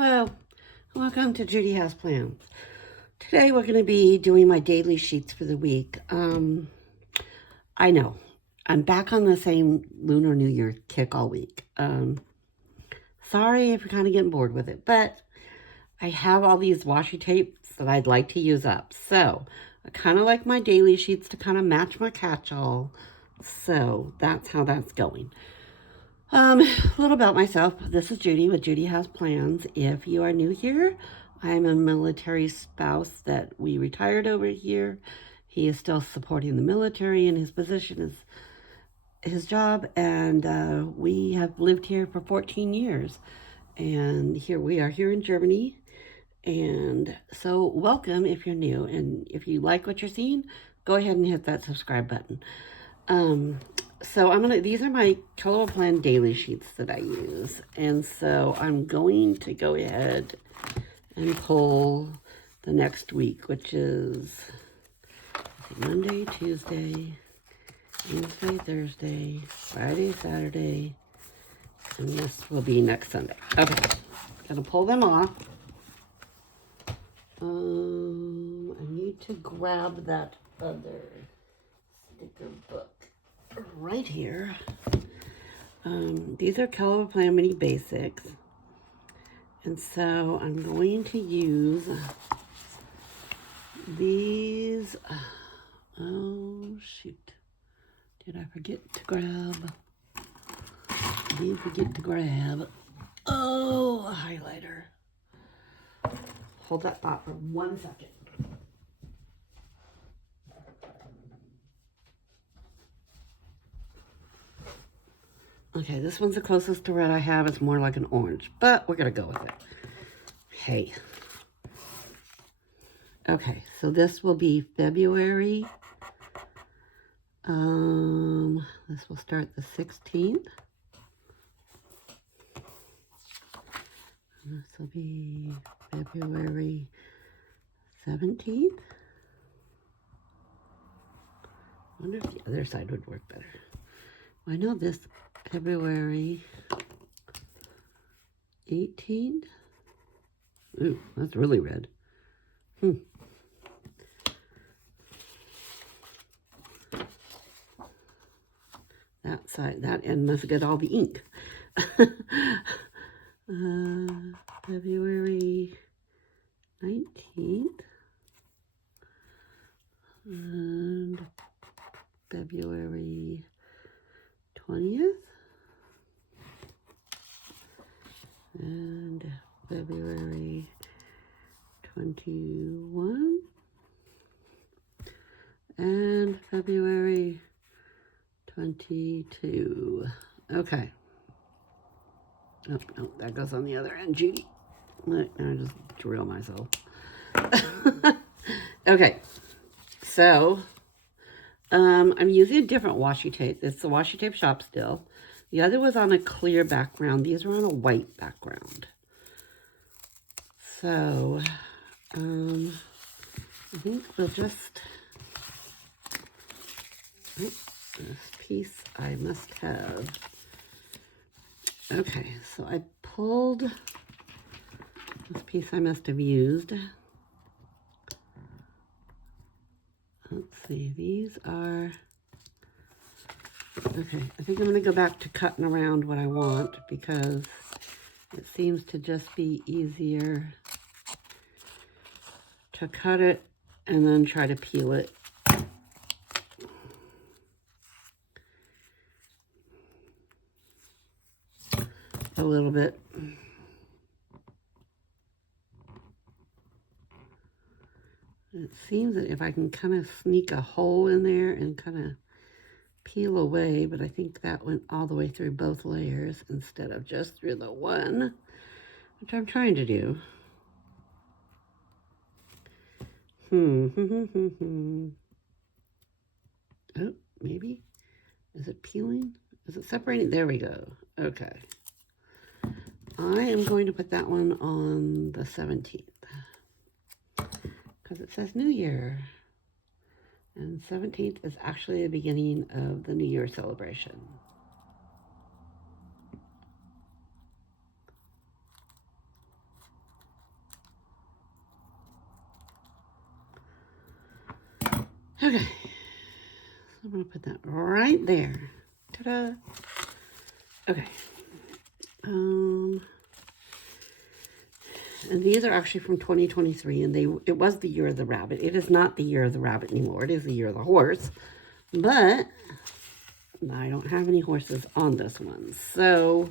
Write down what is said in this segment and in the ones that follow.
Hello, welcome to Judy Has Plans. Today we're going to be doing my daily sheets for the week. I know, I'm back on the same Lunar New Year kick all week. Sorry if you're kind of getting bored with it, but I have all these washi tapes that I'd like to use up. So I kind of like my daily sheets to kind of match my catch-all. So that's how that's going. A little about myself. This is Judy with Judy Has Plans. If you are new here, I'm a military spouse that we retired over here. He is still supporting the military in his position is his job, and we have lived here for 14 years. And here we are here in Germany. And so welcome if you're new. And if you like what you're seeing, go ahead and hit that subscribe button. So these are my Color Plan daily sheets that I use. And so I'm going to go ahead and pull the next week, which is Monday, Tuesday, Wednesday, Thursday, Friday, Saturday, and this will be next Sunday. Okay, gonna pull them off. I need to grab that other sticker book right here. These are Color Plan Mini Basics. And so I'm going to use these. Oh, shoot. Did I forget to grab? Oh, a highlighter. Hold that thought for 1 second. Okay, this one's the closest to red I have. It's more like an orange, but we're going to go with it. Hey. Okay, so this will be February. This will start the 16th. This will be February 17th. I wonder if the other side would work better. I know this February 18th. Ooh, that's really red. That side, that end must get all the ink. February 19th. And February 20th. And February 21. And February 22. Okay. Oh, no, that goes on the other end, Judy. I just drill myself. Okay. So, I'm using a different washi tape. It's the Washi Tape Shop still. The other was on a clear background. These are on a white background. So, I think we'll just... This piece I must have. Okay, so I pulled this piece I must have used. Let's see, these are... Okay, I think I'm going to go back to cutting around what I want because it seems to just be easier to cut it and then try to peel it. A little bit. It seems that if I can kind of sneak a hole in there and kind of peel away, but I think that went all the way through both layers instead of just through the one, which I'm trying to do. Oh, maybe. Is it peeling? Is it separating? There we go. Okay. I am going to put that one on the 17th because it says New Year. And 17th is actually the beginning of the New Year celebration. Okay. So I'm going to put that right there. Ta-da. Okay. And these are actually from 2023, and it was the year of the rabbit. It is not the year of the rabbit anymore. It is the year of the horse. But I don't have any horses on this one. So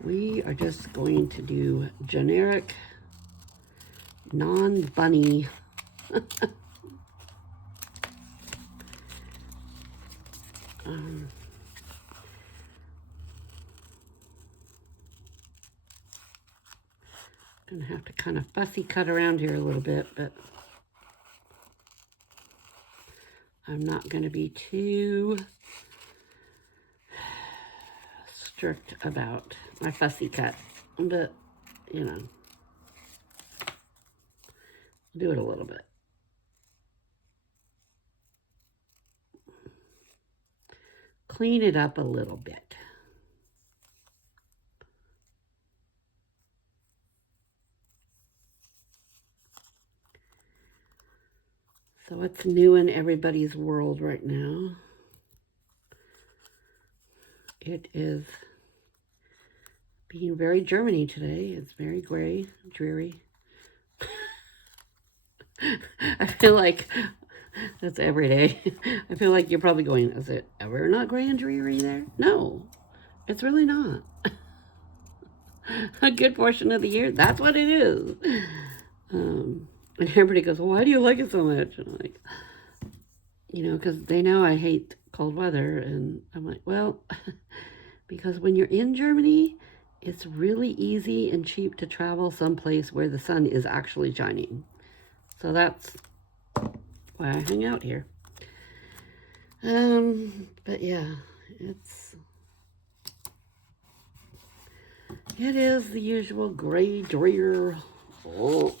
we are just going to do generic, non-bunny. Gonna have to kind of fussy cut around here a little bit, but I'm not gonna be too strict about my fussy cut, but you know, do it a little bit. Clean it up a little bit. So what's new in everybody's world right now? It is being very Germany today. It's very gray, dreary. I feel like that's every day. I feel like you're probably going, is it ever not gray and dreary there? No, it's really not. A good portion of the year, that's what it is. And everybody goes, well, why do you like it so much? And I'm like, you know, because they know I hate cold weather. And I'm like, well, because when you're in Germany, it's really easy and cheap to travel someplace where the sun is actually shining. So that's why I hang out here. But yeah, it is the usual gray, drear. Oh.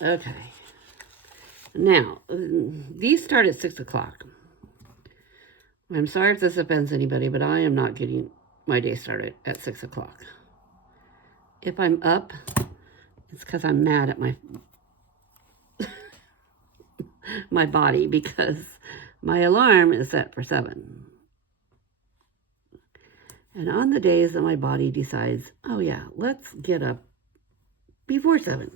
Okay. Now, these start at 6 o'clock. I'm sorry if this offends anybody, but I am not getting my day started at 6 o'clock. If I'm up, it's because I'm mad at my body, because my alarm is set for 7. And on the days that my body decides, oh yeah, let's get up before 7,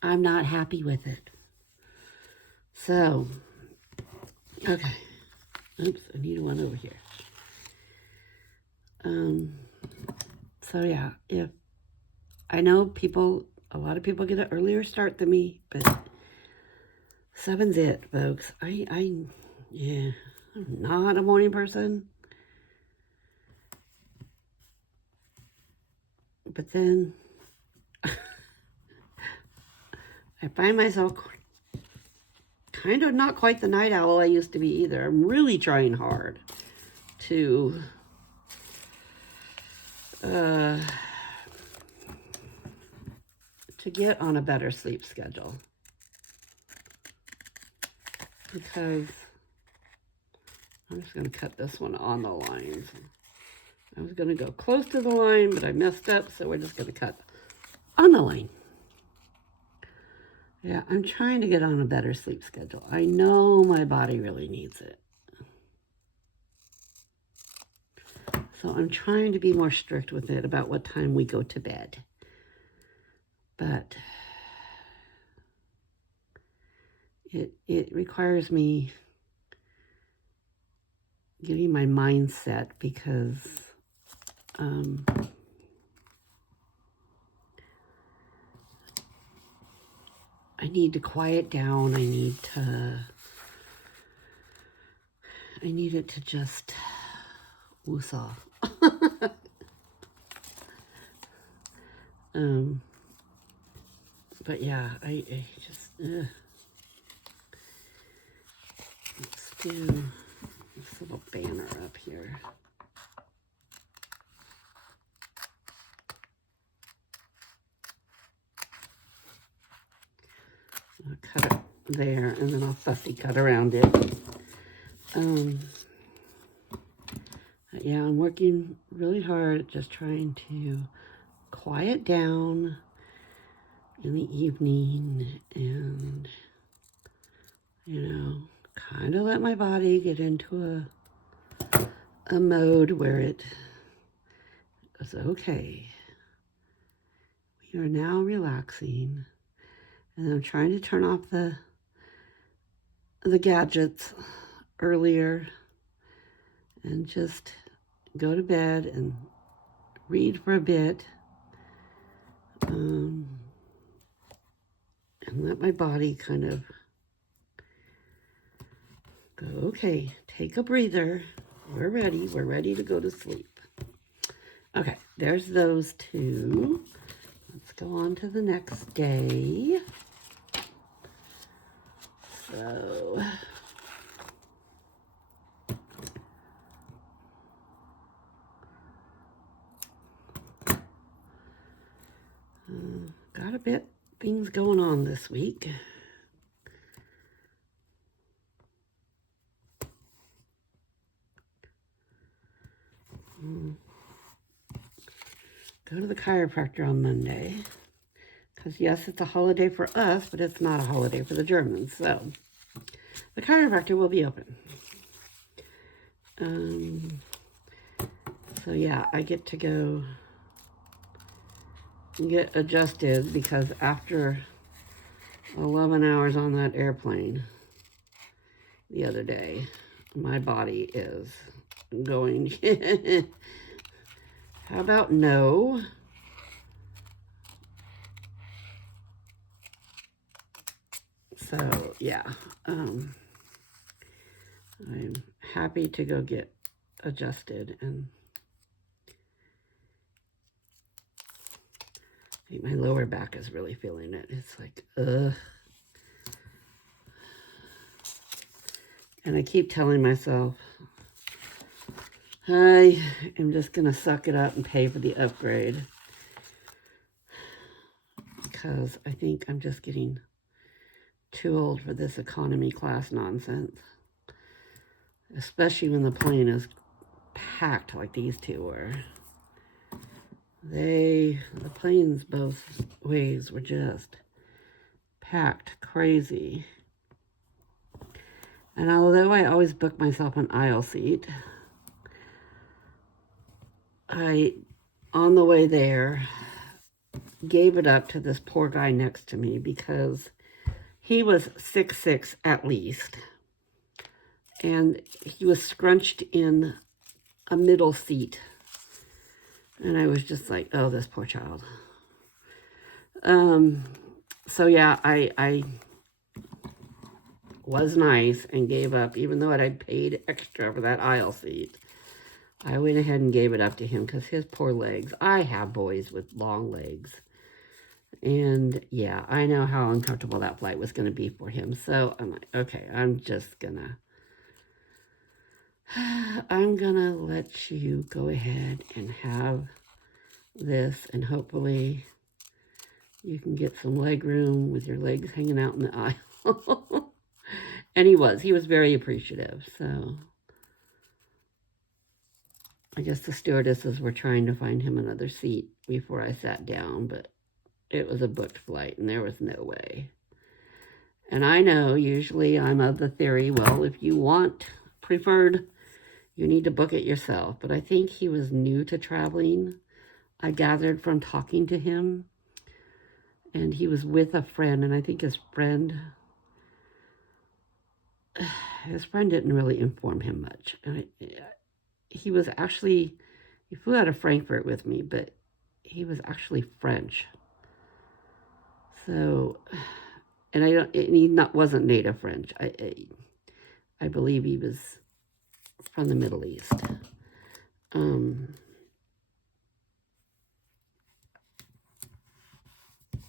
I'm not happy with it. So, okay. Oops, I need one over here. So yeah, if I know a lot of people get an earlier start than me, but 7's it, folks. Yeah, I'm not a morning person. But then I find myself kind of not quite the night owl I used to be either. I'm really trying hard to get on a better sleep schedule, because I'm just going to cut this one on the lines. I was going to go close to the line, but I messed up, so we're just going to cut on the line. Yeah, I'm trying to get on a better sleep schedule. I know my body really needs it. So I'm trying to be more strict with it about what time we go to bed. But it requires me getting my mind set, because I need to quiet down. I need it to just woosah. But yeah, I just let's do this little banner up here. I'll cut it there, and then I'll fussy cut around it. Yeah, I'm working really hard at just trying to quiet down in the evening and, kind of let my body get into a mode where it is okay. We are now relaxing, and I'm trying to turn off the gadgets earlier and just go to bed and read for a bit, and let my body kind of go, okay, take a breather. We're ready to go to sleep. Okay, there's those two. Let's go on to the next day. So, got a bit things going on this week. Go to the chiropractor on Monday. Because, yes, it's a holiday for us, but it's not a holiday for the Germans. So, the chiropractor will be open. So, yeah, I get to go and get adjusted because after 11 hours on that airplane the other day, my body is going, how about no? So, yeah, I'm happy to go get adjusted, and I think my lower back is really feeling it. It's like, ugh. And I keep telling myself, I am just going to suck it up and pay for the upgrade, because I think I'm just getting too old for this economy class nonsense, especially when the plane is packed like these two were. The planes both ways were just packed crazy. And although I always book myself an aisle seat, I, on the way there, gave it up to this poor guy next to me because he was 6'6" at least. And he was scrunched in a middle seat. And I was just like, oh, this poor child. So yeah, I was nice and gave up, even though I'd paid extra for that aisle seat. I went ahead and gave it up to him because his poor legs. I have boys with long legs. And yeah, I know how uncomfortable that flight was going to be for him. So I'm like, okay, I'm gonna let you go ahead and have this, and hopefully you can get some leg room with your legs hanging out in the aisle. And he was very appreciative. So I guess the stewardesses were trying to find him another seat before I sat down, but it was a booked flight and there was no way. And I know usually I'm of the theory, well, if you want preferred, you need to book it yourself. But I think he was new to traveling. I gathered from talking to him. And he was with a friend, and I think his friend didn't really inform him much. And he flew out of Frankfurt with me, but he was actually French. So, and he wasn't native French. I believe he was from the Middle East.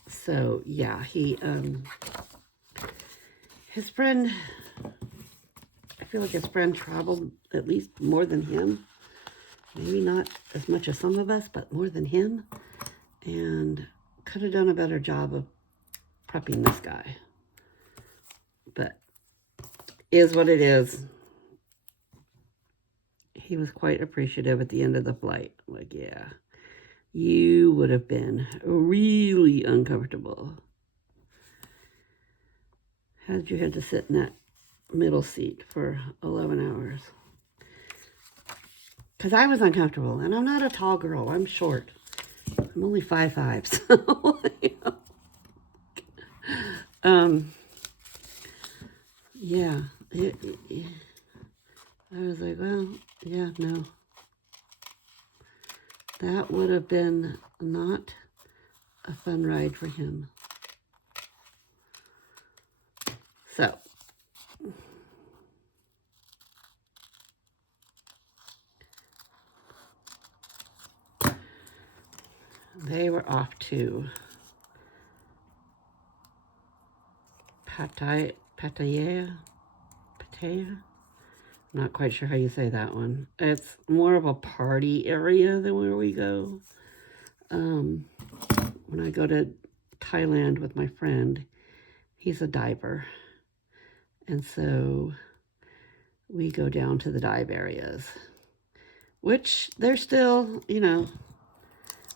So yeah, his friend, I feel like his friend traveled at least more than him. Maybe not as much as some of us, but more than him. And could have done a better job of prepping this guy. But is what it is. He was quite appreciative at the end of the flight. Like, yeah, you would have been really uncomfortable had you had to sit in that middle seat for 11 hours. Because I was uncomfortable, and I'm not a tall girl. I'm short. I'm only 5'5", so, yeah. I was like, well, yeah, no. That would have been not a fun ride for him. So, they were off to Pattaya. I'm not quite sure how you say that one. It's more of a party area than where we go. When I go to Thailand with my friend, he's a diver. And so we go down to the dive areas, which they're still, you know,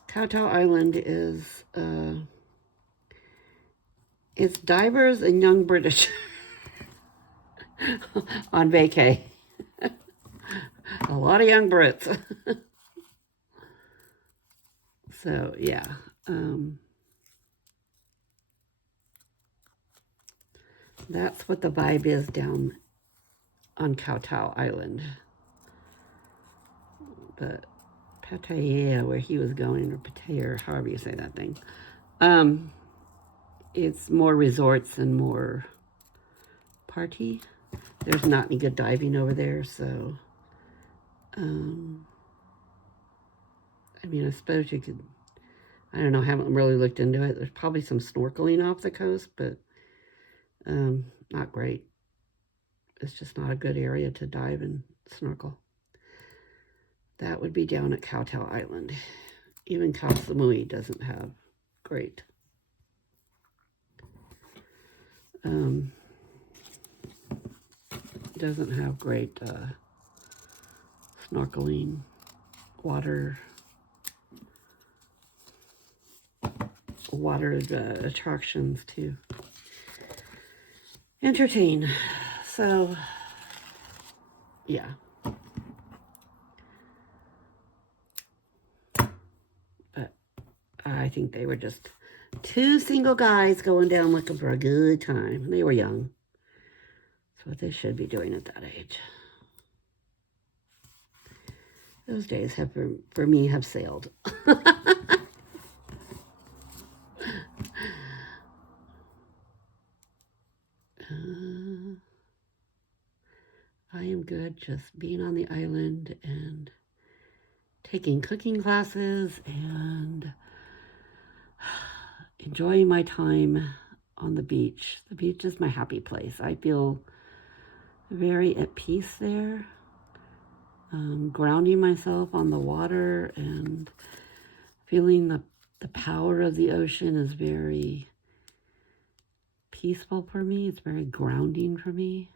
Koh Tao Island is, it's divers and young British on vacay. A lot of young Brits. So, yeah. That's what the vibe is down on Koh Tao Island. But Pattaya, where he was going, or Pattaya, or however you say that thing, it's more resorts and more party. There's not any good diving over there, so I mean, I suppose you could, I don't know, haven't really looked into it. There's probably some snorkeling off the coast, but not great. It's just not a good area to dive and snorkel. That would be down at Koh Tao Island. Even Koh Samui doesn't have great snorkeling, water attractions to entertain. So, yeah. But I think they were just two single guys going down looking for a good time. They were young. That's what they should be doing at that age. Those days have, for me, have sailed. I am good just being on the island and taking cooking classes and enjoying my time on the beach. The beach is my happy place. I feel very at peace there. Grounding myself on the water and feeling the power of the ocean is very peaceful for me. It's very grounding for me.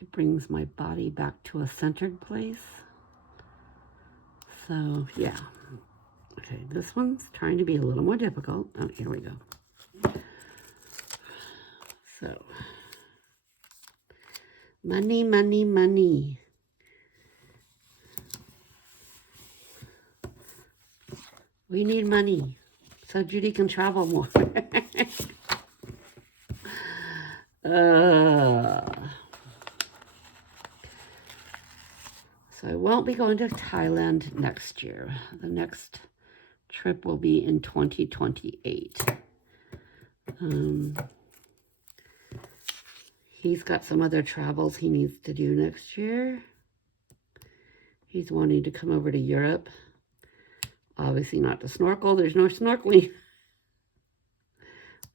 It brings my body back to a centered place. So, yeah. Okay, this one's trying to be a little more difficult. Oh, here we go. So, money, money, money. We need money so Judy can travel more. So I won't be going to Thailand next year. The next trip will be in 2028. He's got some other travels he needs to do next year. He's wanting to come over to Europe. Obviously not to snorkel. There's no snorkeling.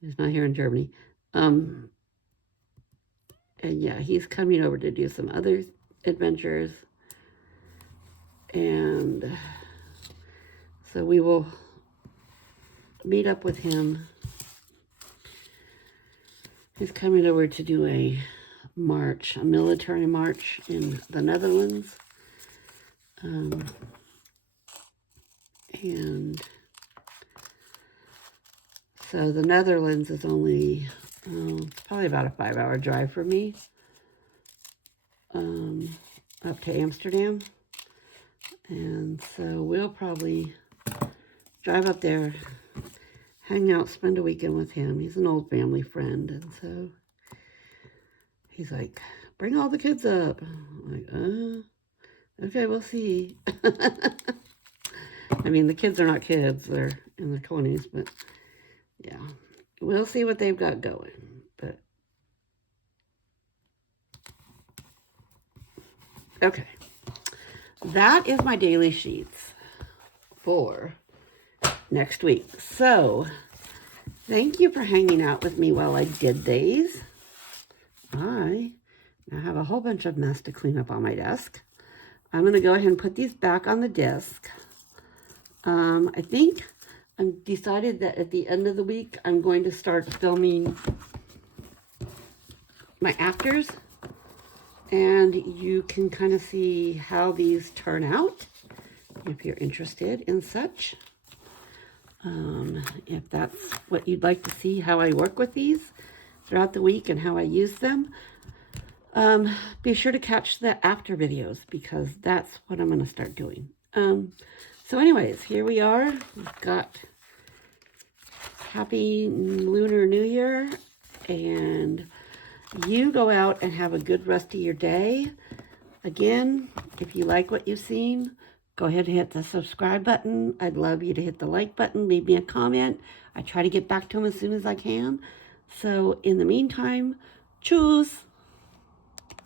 He's not here in Germany. And yeah, he's coming over to do some other adventures. And so we will meet up with him. He's coming over to do a march, a military march in the Netherlands. And so the Netherlands is only, it's probably about a 5-hour drive for me, up to Amsterdam. And so we'll probably drive up there, hang out, spend a weekend with him. He's an old family friend. And so he's like, bring all the kids up. I'm like, okay, we'll see. I mean, the kids are not kids. They're in their 20s, but yeah, we'll see what they've got going. But okay, that is my daily sheets for next week. So thank you for hanging out with me while I did these. I now have a whole bunch of mess to clean up on my desk. I'm going to go ahead and put these back on the disc. I think I've decided that at the end of the week, I'm going to start filming my afters. And you can kind of see how these turn out if you're interested in such. If that's what you'd like to see, how I work with these throughout the week and how I use them. Be sure to catch the after videos because that's what I'm going to start doing. So anyways, here we are. We've got Happy Lunar New Year, and you go out and have a good rest of your day. Again, if you like what you've seen, go ahead and hit the subscribe button. I'd love you to hit the like button, leave me a comment. I try to get back to them as soon as I can. So in the meantime, choose.